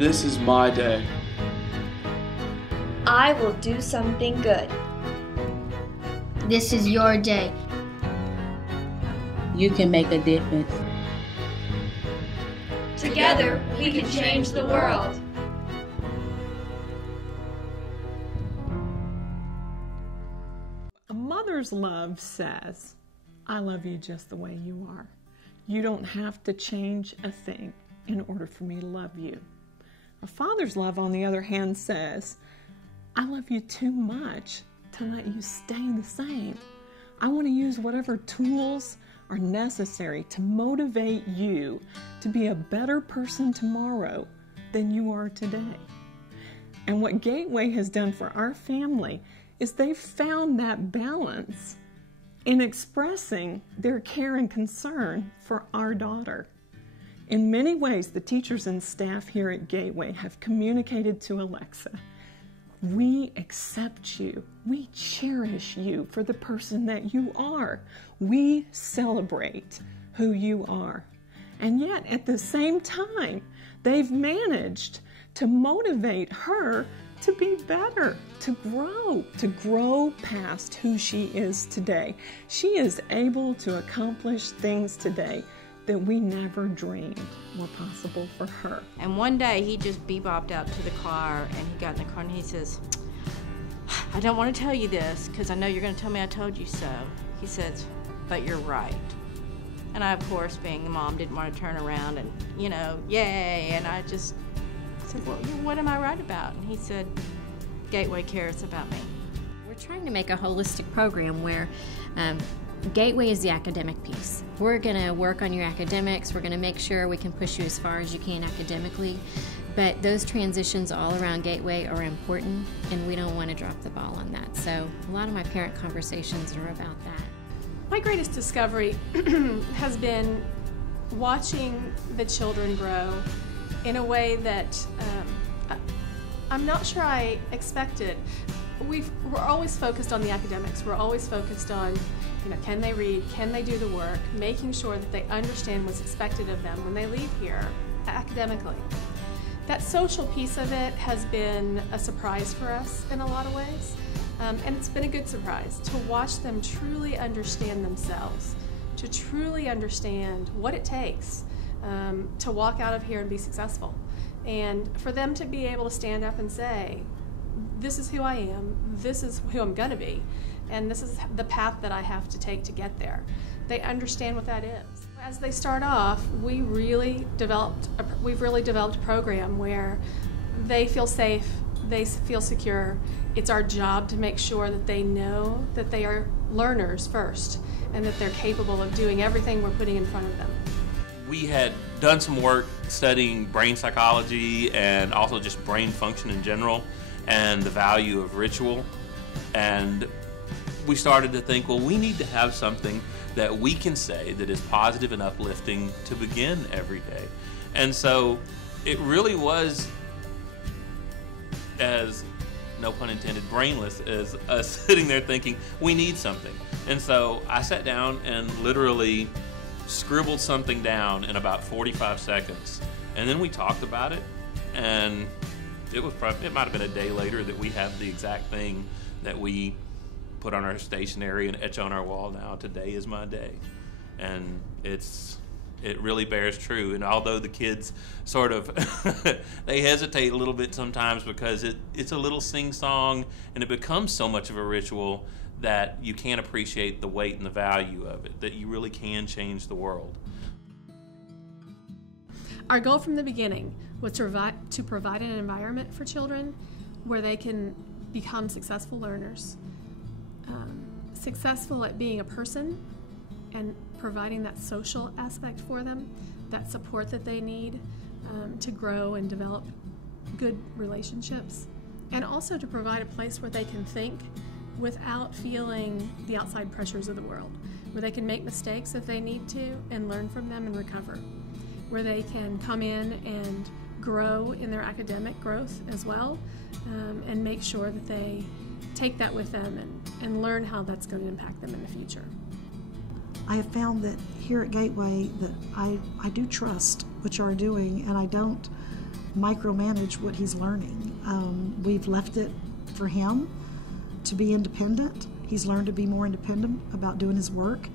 This is my day. I will do something good. This is your day. You can make a difference. Together, we can change the world. A mother's love says, I love you just the way you are. You don't have to change a thing in order for me to love you. A father's love, on the other hand, says, I love you too much to let you stay the same. I want to use whatever tools are necessary to motivate you to be a better person tomorrow than you are today. And what Gateway has done for our family is they've found that balance in expressing their care and concern for our daughter. In many ways, the teachers and staff here at Gateway have communicated to Alexa, we accept you. We cherish you for the person that you are. We celebrate who you are. And yet, at the same time, they've managed to motivate her to be better, to grow past who she is today. She is able to accomplish things today that we never dreamed were possible for her. And one day he just bebopped out to the car, and he got in the car and he says, I don't want to tell you this because I know you're going to tell me I told you so. He says, but you're right. And I, of course, being the mom, didn't want to turn around and, yay. And I just said, well, what am I right about? And he said, Gateway cares about me. We're trying to make a holistic program where Gateway is the academic piece. We're going to work on your academics. We're going to make sure we can push you as far as you can academically. But those transitions all around Gateway are important, and we don't want to drop the ball on that. So a lot of my parent conversations are about that. My greatest discovery has been watching the children grow in a way that I'm not sure I expected. We're always focused on the academics. We're always focused on, can they read, can they do the work, making sure that they understand what's expected of them when they leave here academically. That social piece of it has been a surprise for us in a lot of ways, and it's been a good surprise to watch them truly understand themselves, to truly understand what it takes to walk out of here and be successful, and for them to be able to stand up and say, this is who I am, this is who I'm going to be, and this is the path that I have to take to get there. They understand what that is. As they start off, we've really developed a program where they feel safe, they feel secure. It's our job to make sure that they know that they are learners first and that they're capable of doing everything we're putting in front of them. We had done some work studying brain psychology and also just brain function in general and the value of ritual, and we started to think, well, we need to have something that we can say that is positive and uplifting to begin every day. And so it really was, as no pun intended, brainless as us sitting there thinking we need something. And so I sat down and literally scribbled something down in about 45 seconds, and then we talked about it, and it might have been a day later that we have the exact thing that we put on our stationery and etch on our wall now. Today is my day. And it really bears true. And although the kids sort of, they hesitate a little bit sometimes because it's a little sing-song and it becomes so much of a ritual that you can't appreciate the weight and the value of it, that you really can change the world. Our goal from the beginning was to provide an environment for children where they can become successful learners, successful at being a person and providing that social aspect for them, that support that they need to grow and develop good relationships, and also to provide a place where they can think without feeling the outside pressures of the world, where they can make mistakes if they need to and learn from them and recover, where they can come in and grow in their academic growth as well, and make sure that they take that with them and learn how that's going to impact them in the future. I have found that here at Gateway that I do trust what you are doing, and I don't micromanage what he's learning. We've left it for him to be independent. He's learned to be more independent about doing his work.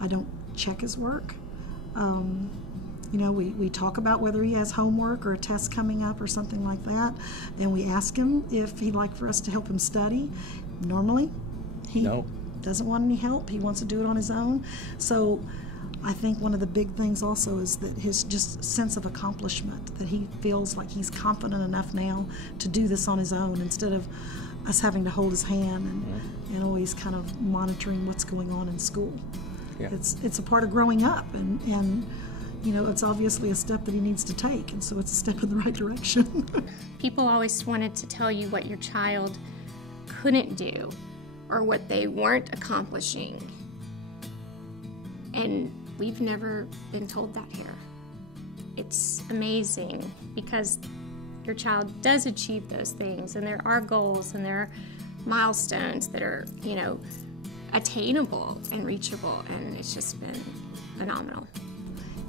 I don't check his work. You know, we talk about whether he has homework or a test coming up or something like that, and we ask him if he'd like for us to help him study. Normally, he doesn't want any help. He wants to do it on his own. So I think one of the big things also is that his just sense of accomplishment, that he feels like he's confident enough now to do this on his own instead of us having to hold his hand and always kind of monitoring what's going on in school. Yeah. It's a part of growing up, and you know, it's obviously a step that he needs to take, and so it's a step in the right direction. People always wanted to tell you what your child couldn't do or what they weren't accomplishing. And we've never been told that here. It's amazing because your child does achieve those things, and there are goals and there are milestones that are, you know, attainable and reachable, and it's just been phenomenal.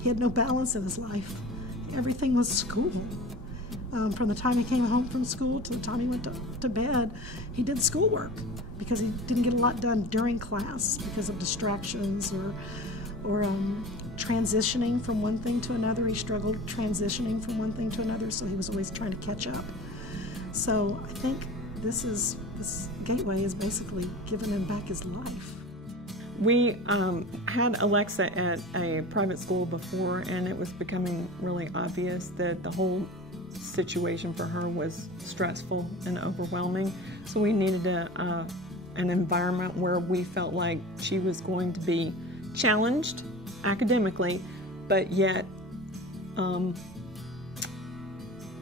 He had no balance in his life. Everything was school. From the time he came home from school to the time he went to bed, he did schoolwork because he didn't get a lot done during class because of distractions or transitioning from one thing to another. He struggled transitioning from one thing to another, so he was always trying to catch up. So I think this Gateway is basically giving him back his life. We had Alexa at a private school before, and it was becoming really obvious that the whole situation for her was stressful and overwhelming. So we needed an environment where we felt like she was going to be challenged academically, but yet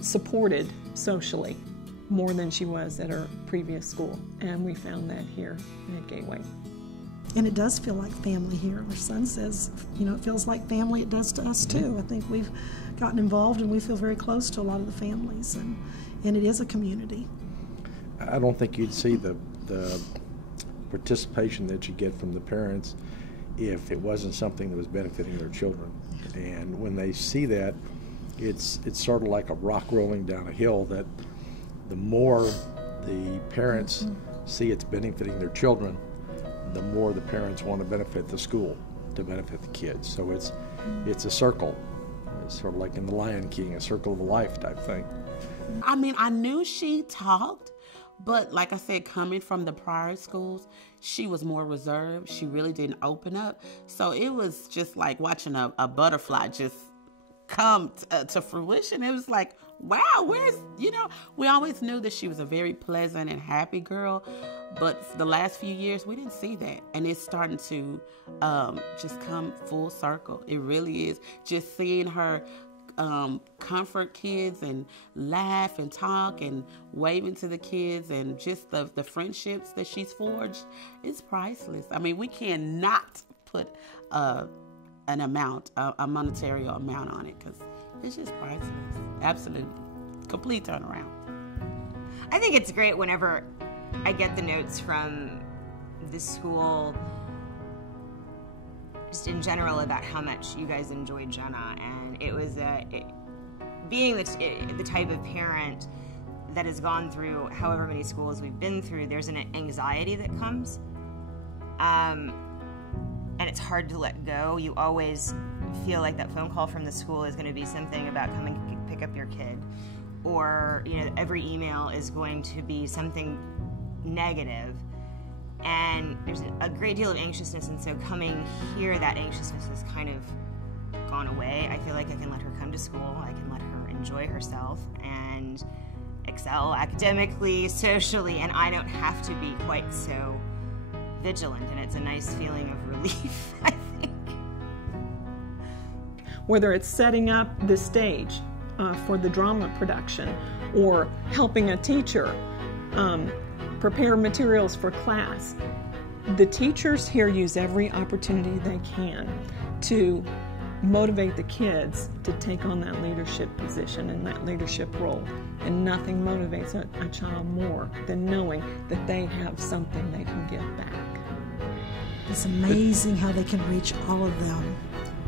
supported socially more than she was at her previous school. And we found that here at Gateway. And it does feel like family here. Our son says, you know, it feels like family. It does to us too. I think we've gotten involved and we feel very close to a lot of the families, and it is a community. I don't think you'd see the participation that you get from the parents if it wasn't something that was benefiting their children. And when they see that, it's sort of like a rock rolling down a hill, that the more the parents see it's benefiting their children, the more the parents want to benefit the school, to benefit the kids. So it's a circle. It's sort of like in The Lion King, a circle of life type thing. I mean, I knew she talked, but like I said, coming from the prior schools, she was more reserved. She really didn't open up. So it was just like watching a butterfly just come to fruition. It was like, wow, we always knew that she was a very pleasant and happy girl, but for the last few years, we didn't see that. And it's starting to just come full circle. It really is. Just seeing her comfort kids and laugh and talk and waving to the kids, and just the friendships that she's forged, is priceless. I mean, we cannot put a monetary amount on it, because it's just priceless. Absolutely. Complete turnaround. I think it's great whenever I get the notes from the school, just in general, about how much you guys enjoyed Jenna. And it was being the type of parent that has gone through however many schools we've been through, there's an anxiety that comes. And it's hard to let go. You always feel like that phone call from the school is going to be something about coming to pick up your kid, or every email is going to be something negative, and there's a great deal of anxiousness. And so coming here, that anxiousness has kind of gone away. I feel like I can let her come to school, I can let her enjoy herself and excel academically, socially, and I don't have to be quite so vigilant, and it's a nice feeling of relief, I think. Whether it's setting up the stage for the drama production, or helping a teacher prepare materials for class, the teachers here use every opportunity they can to motivate the kids to take on that leadership position and that leadership role. And nothing motivates a child more than knowing that they have something they can give back. It's amazing how they can reach all of them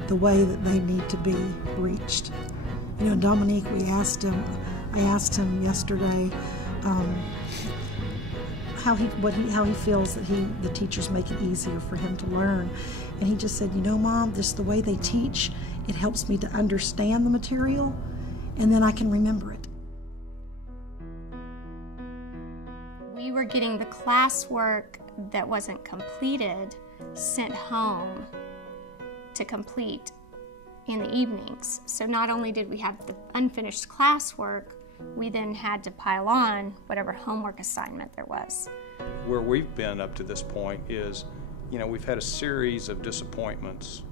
the way that they need to be reached. You know, Dominique, I asked him yesterday how he feels that the teachers make it easier for him to learn. And he just said, you know, Mom, just the way they teach, it helps me to understand the material, and then I can remember it. We were getting the classwork that wasn't completed sent home to complete in the evenings. So not only did we have the unfinished classwork, we then had to pile on whatever homework assignment there was. Where we've been up to this point is, you know, we've had a series of disappointments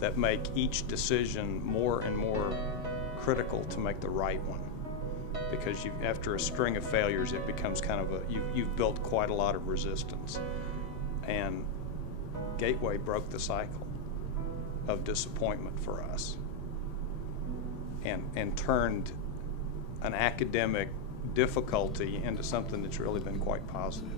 that make each decision more and more critical to make the right one. Because after a string of failures, it becomes kind of you've built quite a lot of resistance. And Gateway broke the cycle of disappointment for us and turned an academic difficulty into something that's really been quite positive.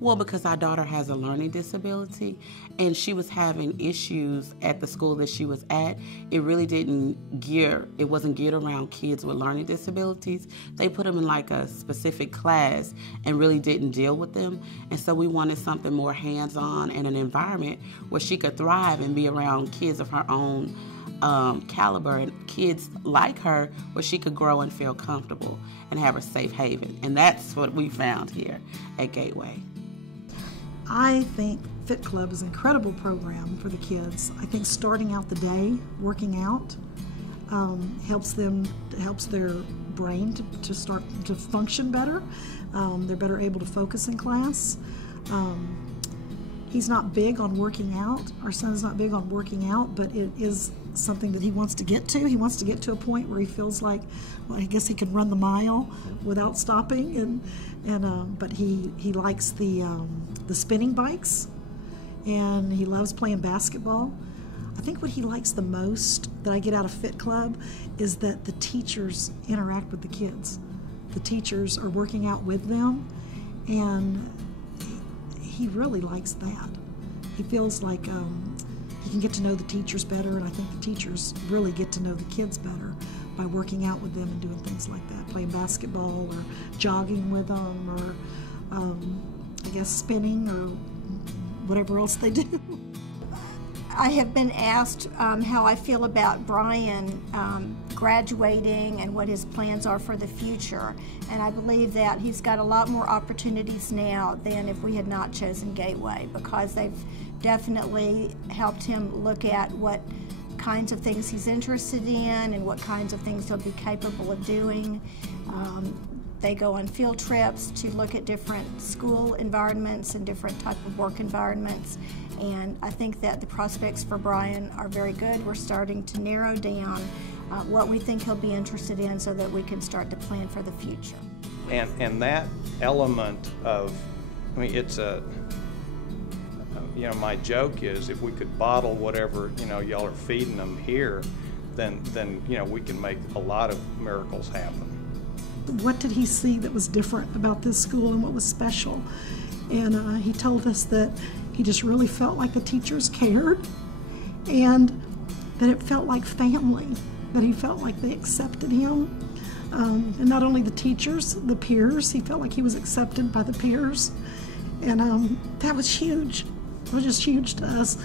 Well, because our daughter has a learning disability and she was having issues at the school that she was at, it wasn't geared around kids with learning disabilities. They put them in like a specific class and really didn't deal with them. And so we wanted something more hands-on and an environment where she could thrive and be around kids of her own caliber and kids like her, where she could grow and feel comfortable and have a safe haven. And that's what we found here at Gateway. I think Fit Club is an incredible program for the kids. I think starting out the day, working out, helps their brain to start to function better. They're better able to focus in class. He's not big on working out. Our son's not big on working out, but it is something that he wants to get to. He wants to get to a point where he feels like, well, I guess he can run the mile without stopping. But he likes the spinning bikes, and he loves playing basketball. I think what he likes the most that I get out of Fit Club is that the teachers interact with the kids. The teachers are working out with them, and he really likes that. He feels like he can get to know the teachers better, and I think the teachers really get to know the kids better by working out with them and doing things like that, playing basketball or jogging with them, or I guess spinning or whatever else they do. I have been asked how I feel about Brian graduating and what his plans are for the future. And I believe that he's got a lot more opportunities now than if we had not chosen Gateway, because they've definitely helped him look at what kinds of things he's interested in and what kinds of things he'll be capable of doing. They go on field trips to look at different school environments and different type of work environments. And I think that the prospects for Brian are very good. We're starting to narrow down what we think he'll be interested in so that we can start to plan for the future. And that element of, I mean, it's you know, my joke is if we could bottle whatever, you know, y'all are feeding them here, then you know, we can make a lot of miracles happen. What did he see that was different about this school and what was special? And he told us that he just really felt like the teachers cared, and that it felt like family, that he felt like they accepted him. And not only the teachers, the peers, he felt like he was accepted by the peers. And that was huge. It was just huge to us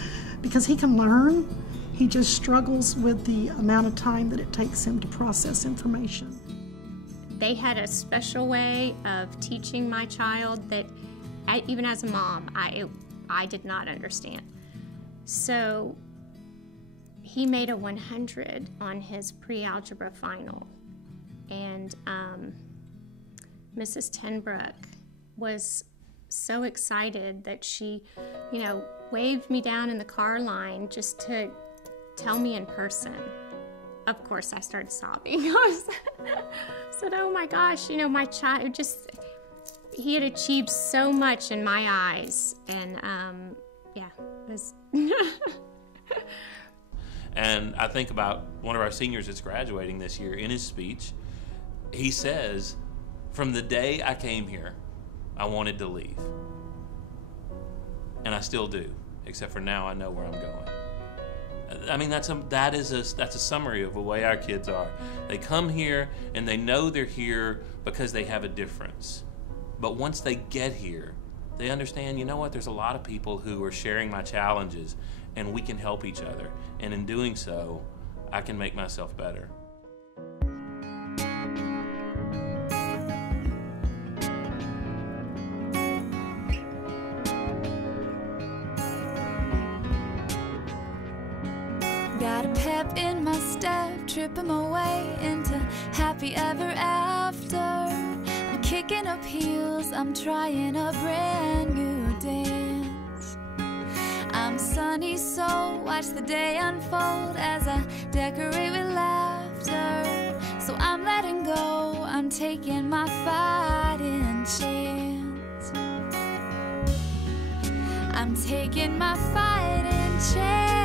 because he can learn. He just struggles with the amount of time that it takes him to process information. They had a special way of teaching my child that, even as a mom, I did not understand. So he made a 100 on his pre-algebra final, and Mrs. Tenbrook was so excited that she, you know, waved me down in the car line just to tell me in person. Of course, I started sobbing. I said, oh my gosh, you know, my child he had achieved so much in my eyes. And yeah, it was. And I think about one of our seniors that's graduating this year. In his speech, he says, from the day I came here, I wanted to leave. And I still do, except for now I know where I'm going. I mean, that's a summary of the way our kids are. They come here and they know they're here because they have a difference. But once they get here, they understand, you know what, there's a lot of people who are sharing my challenges, and we can help each other. And in doing so, I can make myself better. Got a pep in my step, tripping my way into happy ever after. I'm kicking up heels, I'm trying a brand new dance. I'm sunny, so watch the day unfold as I decorate with laughter. So I'm letting go, I'm taking my fighting chance. I'm taking my fighting chance.